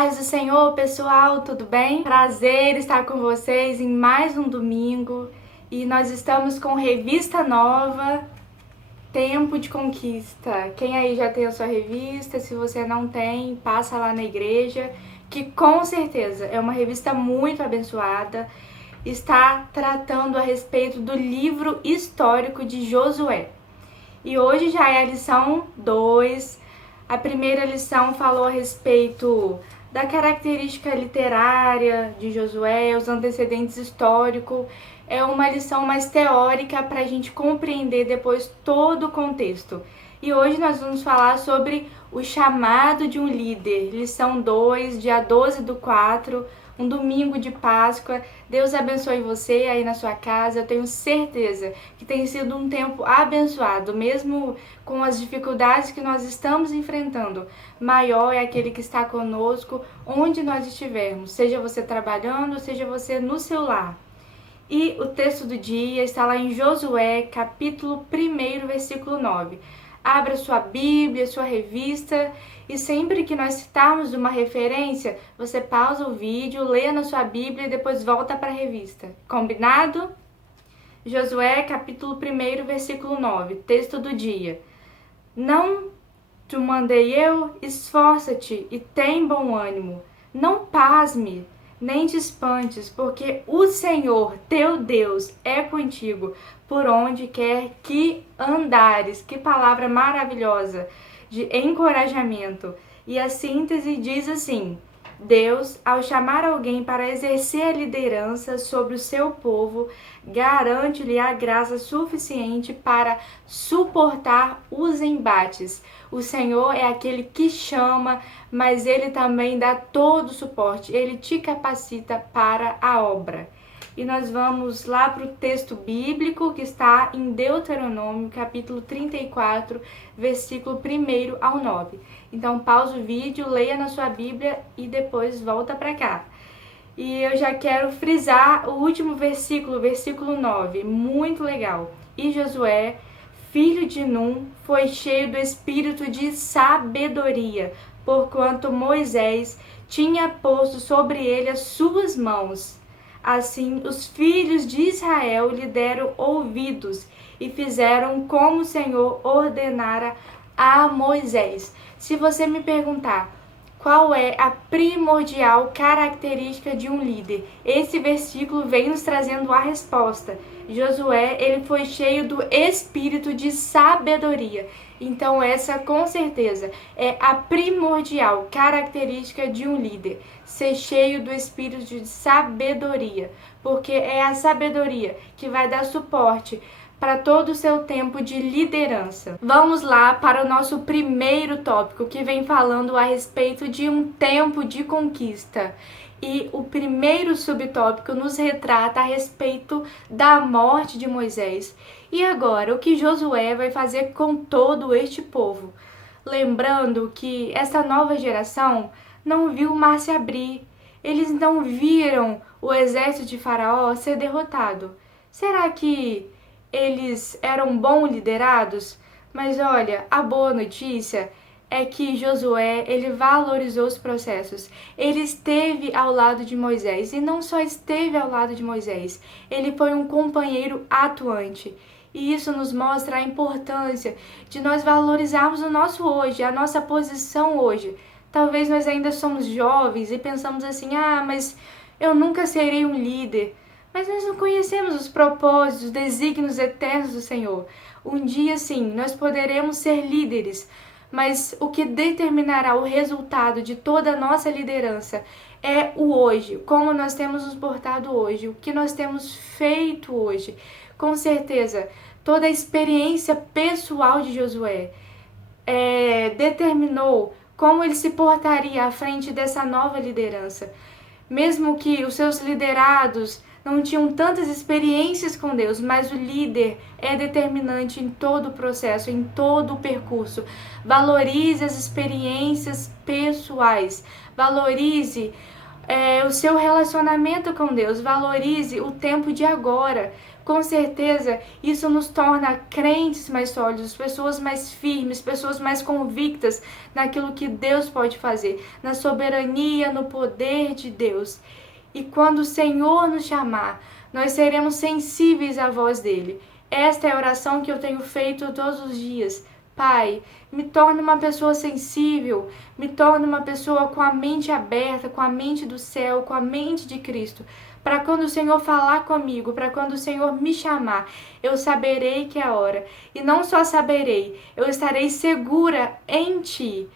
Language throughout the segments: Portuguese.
paz do Senhor, pessoal, tudo bem? Prazer estar com vocês em mais um domingo e nós estamos com revista nova, Tempo de Conquista. Quem aí já tem a sua revista? Se você não tem, passa lá na igreja, que com certeza é uma revista muito abençoada. Está tratando a respeito do livro histórico de Josué. E hoje já é a lição 2. A primeira lição falou a respeito da característica literária de Josué, os antecedentes históricos. É uma lição mais teórica para a gente compreender depois todo o contexto. E hoje nós vamos falar sobre o chamado de um líder. Lição 2, dia 12/4, um domingo de Páscoa. Deus abençoe você aí na sua casa. Eu tenho certeza que tem sido um tempo abençoado, mesmo com as dificuldades que nós estamos enfrentando. Maior é aquele que está conosco, onde nós estivermos, seja você trabalhando, seja você no seu lar. E o texto do dia está lá em Josué, capítulo 1, versículo 9. Abra sua Bíblia, sua revista, e sempre que nós citarmos uma referência, você pausa o vídeo, lê na sua Bíblia e depois volta para a revista. Combinado? Josué, capítulo 1, versículo 9, texto do dia. Não te mandei eu? Esforça-te e tem bom ânimo. Não pasme, nem te espantes, porque o Senhor, teu Deus, é contigo, por onde quer que andares. Que palavra maravilhosa de encorajamento. E a síntese diz assim: Deus, ao chamar alguém para exercer a liderança sobre o seu povo, garante-lhe a graça suficiente para suportar os embates. O Senhor é aquele que chama, mas Ele também dá todo o suporte. Ele te capacita para a obra. E nós vamos lá para o texto bíblico que está em Deuteronômio, capítulo 34, versículo 1 ao 9. Então pausa o vídeo, leia na sua Bíblia e depois volta para cá. E eu já quero frisar o último versículo, versículo 9, muito legal. E Josué, filho de Num, foi cheio do espírito de sabedoria, porquanto Moisés tinha posto sobre ele as suas mãos. Assim, os filhos de Israel lhe deram ouvidos e fizeram como o Senhor ordenara a Moisés. Se você me perguntar qual é a primordial característica de um líder, esse versículo vem nos trazendo a resposta. Josué, ele foi cheio do espírito de sabedoria. Então essa com certeza é a primordial característica de um líder, ser cheio do espírito de sabedoria, porque é a sabedoria que vai dar suporte para todo o seu tempo de liderança. Vamos lá para o nosso primeiro tópico, que vem falando a respeito de um tempo de conquista. E o primeiro subtópico nos retrata a respeito da morte de Moisés. E agora, o que Josué vai fazer com todo este povo? Lembrando que essa nova geração não viu o mar se abrir. Eles não viram o exército de Faraó ser derrotado. Será que eles eram bom liderados? Mas olha, a boa notícia é que Josué, ele valorizou os processos. Ele esteve ao lado de Moisés, e não só esteve ao lado de Moisés, ele foi um companheiro atuante. E isso nos mostra a importância de nós valorizarmos o nosso hoje, a nossa posição hoje. Talvez nós ainda somos jovens e pensamos assim: mas eu nunca serei um líder. Mas nós não conhecemos os propósitos, os desígnios eternos do Senhor. Um dia, sim, nós poderemos ser líderes, mas o que determinará o resultado de toda a nossa liderança é o hoje, como nós temos nos portado hoje, o que nós temos feito hoje. Com certeza, toda a experiência pessoal de Josué determinou como ele se portaria à frente dessa nova liderança. Mesmo que os seus liderados não tinham tantas experiências com Deus, mas o líder é determinante em todo o processo, em todo o percurso. Valorize as experiências pessoais, valorize o seu relacionamento com Deus, valorize o tempo de agora. Com certeza, isso nos torna crentes mais sólidos, pessoas mais firmes, pessoas mais convictas naquilo que Deus pode fazer, na soberania, no poder de Deus. E quando o Senhor nos chamar, nós seremos sensíveis à voz dele. Esta é a oração que eu tenho feito todos os dias. Pai, me torne uma pessoa sensível, me torne uma pessoa com a mente aberta, com a mente do céu, com a mente de Cristo. Para quando o Senhor falar comigo, para quando o Senhor me chamar, eu saberei que é a hora. E não só saberei, eu estarei segura em Ti.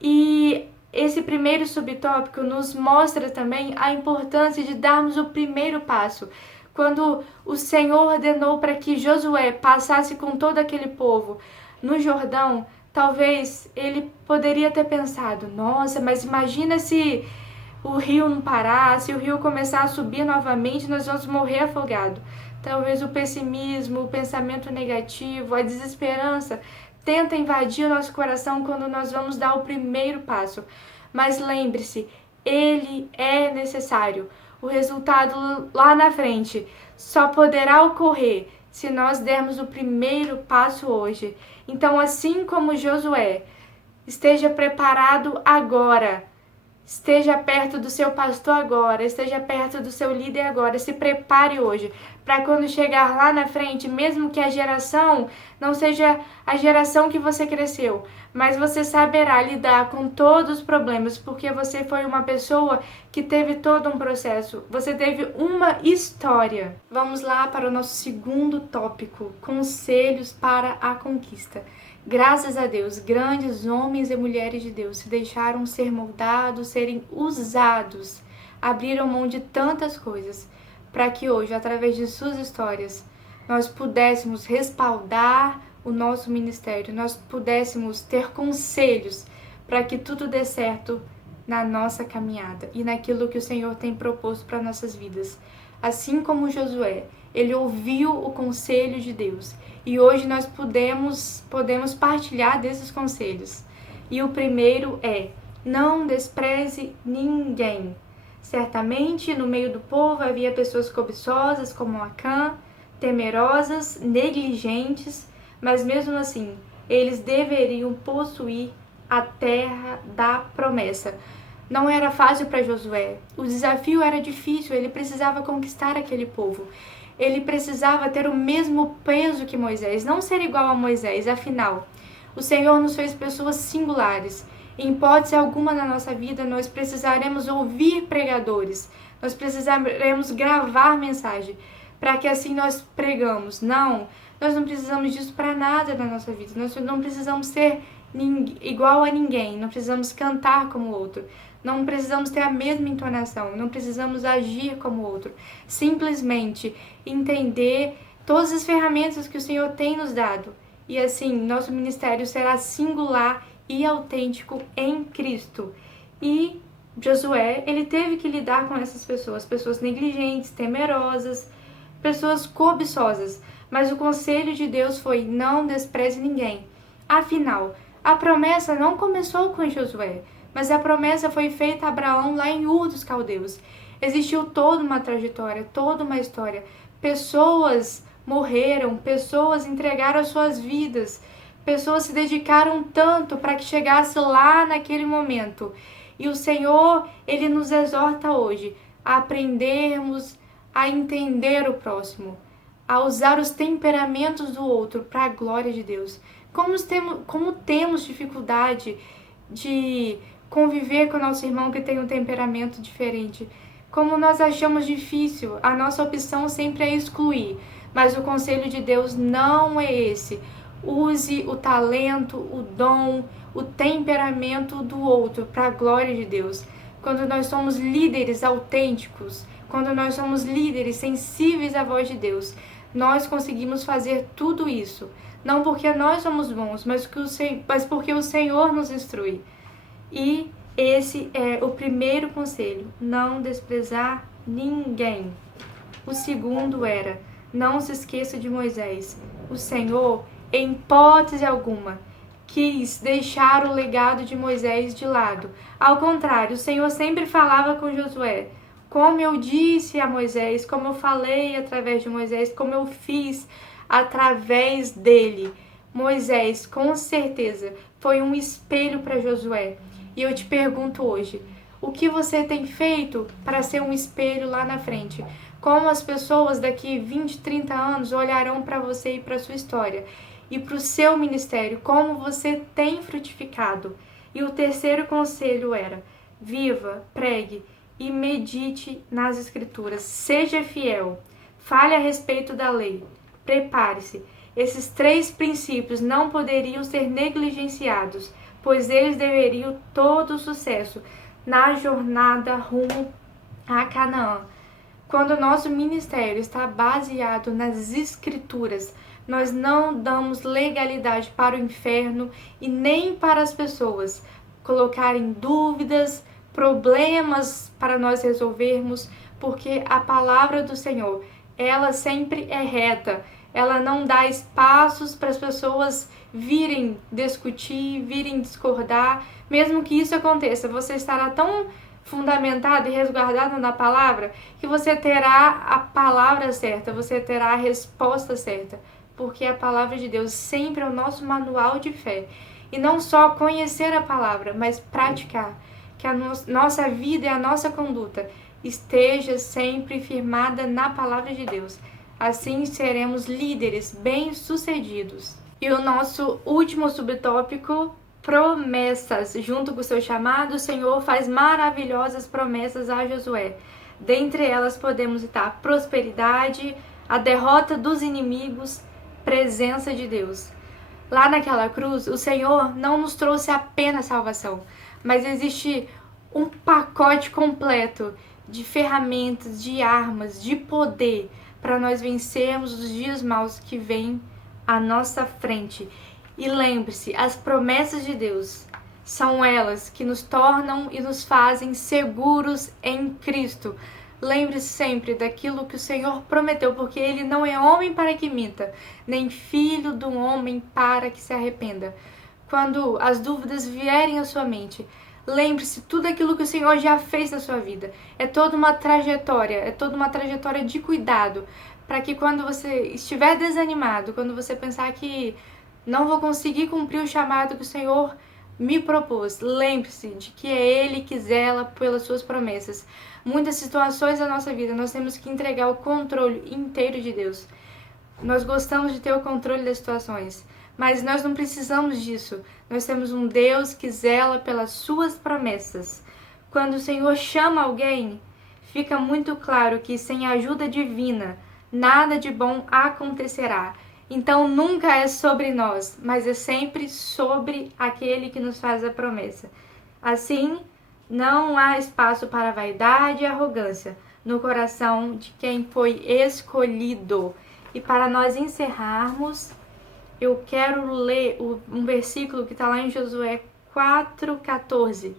E esse primeiro subtópico nos mostra também a importância de darmos o primeiro passo. Quando o Senhor ordenou para que Josué passasse com todo aquele povo no Jordão, talvez ele poderia ter pensado, nossa, mas imagina se o rio não parar, se o rio começar a subir novamente, nós vamos morrer afogados. Talvez o pessimismo, o pensamento negativo, a desesperança tenta invadir o nosso coração quando nós vamos dar o primeiro passo. Mas lembre-se, ele é necessário. O resultado lá na frente só poderá ocorrer se nós dermos o primeiro passo hoje. Então, assim como Josué, esteja preparado agora. Esteja perto do seu pastor agora, esteja perto do seu líder agora, se prepare hoje, para quando chegar lá na frente, mesmo que a geração não seja a geração que você cresceu, mas você saberá lidar com todos os problemas, porque você foi uma pessoa que teve todo um processo, você teve uma história. Vamos lá para o nosso segundo tópico, conselhos para a conquista. Graças a Deus, grandes homens e mulheres de Deus se deixaram ser moldados, serem usados, abriram mão de tantas coisas, para que hoje, através de suas histórias, nós pudéssemos respaldar o nosso ministério, nós pudéssemos ter conselhos para que tudo dê certo na nossa caminhada e naquilo que o Senhor tem proposto para nossas vidas. Assim como Josué, ele ouviu o conselho de Deus e hoje nós podemos partilhar desses conselhos. E o primeiro é: não despreze ninguém. Certamente no meio do povo havia pessoas cobiçosas como Acã, temerosas, negligentes, mas mesmo assim eles deveriam possuir a terra da promessa. Não era fácil para Josué, o desafio era difícil, ele precisava conquistar aquele povo. Ele precisava ter o mesmo peso que Moisés, não ser igual a Moisés, afinal, o Senhor nos fez pessoas singulares. Em hipótese alguma na nossa vida, nós precisaremos ouvir pregadores, nós precisaremos gravar mensagem, para que assim nós pregamos. Não, nós não precisamos disso para nada na nossa vida, nós não precisamos ser igual a ninguém, não precisamos cantar como o outro, não precisamos ter a mesma entonação, não precisamos agir como o outro. Simplesmente entender todas as ferramentas que o Senhor tem nos dado. E assim, nosso ministério será singular e autêntico em Cristo. E Josué, ele teve que lidar com essas pessoas, pessoas negligentes, temerosas, pessoas cobiçosas. Mas o conselho de Deus foi: não despreze ninguém. Afinal, a promessa não começou com Josué, mas a promessa foi feita a Abraão lá em Ur dos Caldeus. Existiu toda uma trajetória, toda uma história. Pessoas morreram, pessoas entregaram as suas vidas, pessoas se dedicaram tanto para que chegasse lá naquele momento. E o Senhor, Ele nos exorta hoje a aprendermos a entender o próximo, a usar os temperamentos do outro para a glória de Deus. Como temos dificuldade de conviver com o nosso irmão que tem um temperamento diferente. Como nós achamos difícil, a nossa opção sempre é excluir. Mas o conselho de Deus não é esse. Use o talento, o dom, o temperamento do outro para a glória de Deus. Quando nós somos líderes autênticos, quando nós somos líderes sensíveis à voz de Deus, nós conseguimos fazer tudo isso. Não porque nós somos bons, mas porque o Senhor nos instrui. E esse é o primeiro conselho: não desprezar ninguém. O segundo era: não se esqueça de Moisés. O Senhor, em hipótese alguma, quis deixar o legado de Moisés de lado. Ao contrário, o Senhor sempre falava com Josué: como eu disse a Moisés, como eu falei através de Moisés, como eu fiz através dele. Moisés, com certeza, foi um espelho para Josué. E eu te pergunto hoje, o que você tem feito para ser um espelho lá na frente? Como as pessoas daqui 20, 30 anos olharão para você e para sua história e para o seu ministério, como você tem frutificado? E o terceiro conselho era: viva, pregue e medite nas Escrituras. Seja fiel, fale a respeito da lei, prepare-se. Esses 3 princípios não poderiam ser negligenciados, pois eles deveriam todo o sucesso na jornada rumo a Canaã. Quando o nosso ministério está baseado nas Escrituras, nós não damos legalidade para o inferno e nem para as pessoas colocarem dúvidas, problemas para nós resolvermos, porque a palavra do Senhor, ela sempre é reta, ela não dá espaços para as pessoas virem discutir, virem discordar. Mesmo que isso aconteça, você estará tão fundamentado e resguardado na palavra que você terá a palavra certa, você terá a resposta certa, porque a palavra de Deus sempre é o nosso manual de fé. E não só conhecer a palavra, mas praticar, que a nossa vida e a nossa conduta esteja sempre firmada na palavra de Deus. Assim seremos líderes bem-sucedidos. E o nosso último subtópico: promessas. Junto com o seu chamado, o Senhor faz maravilhosas promessas a Josué. Dentre elas podemos citar prosperidade, a derrota dos inimigos, presença de Deus. Lá naquela cruz, o Senhor não nos trouxe apenas salvação, mas existe um pacote completo de ferramentas, de armas, de poder para nós vencermos os dias maus que vêm à nossa frente. E lembre-se, as promessas de Deus são elas que nos tornam e nos fazem seguros em Cristo. Lembre-se sempre daquilo que o Senhor prometeu, porque Ele não é homem para que minta, nem filho de um homem para que se arrependa. Quando as dúvidas vierem à sua mente, lembre-se tudo aquilo que o Senhor já fez na sua vida. É toda uma trajetória de cuidado, para que quando você estiver desanimado, quando você pensar que não vou conseguir cumprir o chamado que o Senhor me propôs, lembre-se de que é Ele que zela pelas suas promessas. Muitas situações da nossa vida nós temos que entregar o controle inteiro de Deus. Nós gostamos de ter o controle das situações, mas nós não precisamos disso. Nós temos um Deus que zela pelas suas promessas. Quando o Senhor chama alguém, fica muito claro que sem a ajuda divina, nada de bom acontecerá. Então nunca é sobre nós, mas é sempre sobre aquele que nos faz a promessa. Assim, não há espaço para vaidade e arrogância no coração de quem foi escolhido. E para nós encerrarmos, eu quero ler um versículo que está lá em Josué 4,14.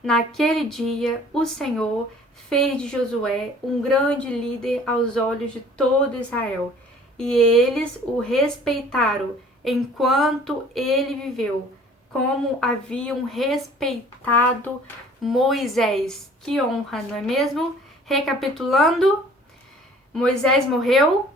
Naquele dia, o Senhor fez de Josué um grande líder aos olhos de todo Israel. E eles o respeitaram enquanto ele viveu, como haviam respeitado Moisés. Que honra, não é mesmo? Recapitulando, Moisés morreu,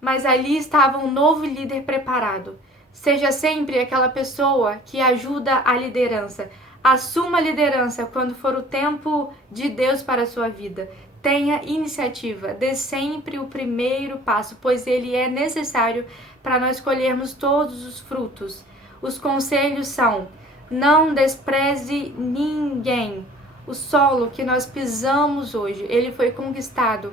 mas ali estava um novo líder preparado. Seja sempre aquela pessoa que ajuda a liderança. Assuma a liderança quando for o tempo de Deus para a sua vida. Tenha iniciativa, dê sempre o primeiro passo, pois ele é necessário para nós colhermos todos os frutos. Os conselhos são: não despreze ninguém. O solo que nós pisamos hoje, ele foi conquistado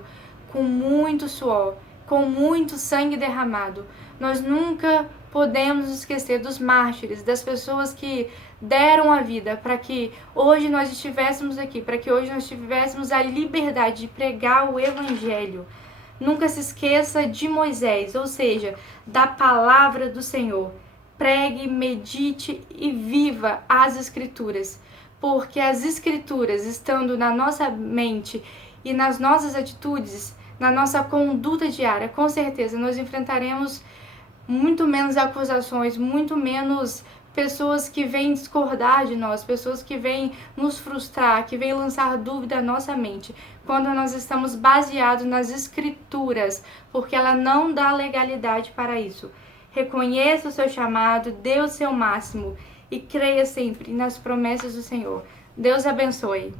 com muito suor, com muito sangue derramado. Nós nunca podemos esquecer dos mártires, das pessoas que deram a vida para que hoje nós estivéssemos aqui, para que hoje nós tivéssemos a liberdade de pregar o Evangelho. Nunca se esqueça de Moisés, ou seja, da palavra do Senhor. Pregue, medite e viva as Escrituras, porque as Escrituras, estando na nossa mente e nas nossas atitudes, na nossa conduta diária, com certeza nós enfrentaremos muito menos acusações, muito menos pessoas que vêm discordar de nós, pessoas que vêm nos frustrar, que vêm lançar dúvida à nossa mente. quando nós estamos baseados nas Escrituras, porque ela não dá legalidade para isso. Reconheça o seu chamado, dê o seu máximo e creia sempre nas promessas do Senhor. Deus abençoe.